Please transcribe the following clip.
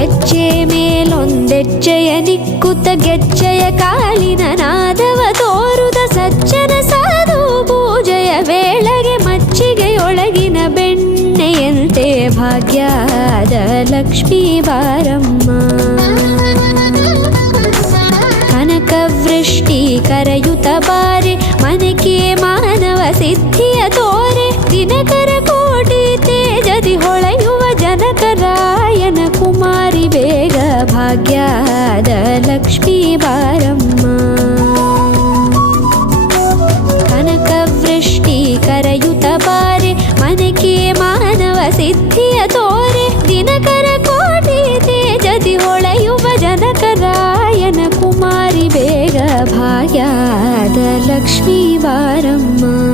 ಹೆಜ್ಜೆ ಮೇಲೊಂದೆಜ್ಜೆಯ ನಿಕ್ಕುತ್ತ ಗೆಜ್ಜೆಯ ಕಾಲಿನ ನಾದವ ತೋರುದ ಸಜ್ಜನ ಸಾಧು ಪೂಜೆಯ ವೇಳೆಗೆ ಮಚ್ಚಿಗೆಯೊಳಗಿನ ಬೆಣ್ಣೆಯಂತೆ ಭಾಗ್ಯದ ಲಕ್ಷ್ಮೀ ಬಾರಮ್ಮ. ಕನಕವೃಷ್ಟಿ ಕರೆಯುತ ಬಾರೆ ಮನಕೆ ಮಾನವ ಸಿದ್ಧಿಯ ತೋರೆ ದಿನಕರ ಕೋಟಿ ತೇಜದಿ ಹೊಳೆಯುವ ಜನಕರಾಯನ ಕುಮಾರಿ ಬೇಗ ಭಾಗ್ಯದ ಲಕ್ಷ್ಮೀ ಬಾರಮ್ಮ. ಕನಕವೃಷ್ಟಿ ಕರೆಯುತ ಬಾರೆ ಮನಕೆ ಮಾನವ ಸಿದ್ಧಿಯ ತೋರೆ ದಿನಕರ ಕೋಟಿ ತೇಜದಿ ಹೊಳೆಯುವ ಜನಕರಾಯನ ಕುಮಾರಿ ಬೇಗ ಭಾಗ್ಯದ ಲಕ್ಷ್ಮೀ ಬಾರಮ್ಮ.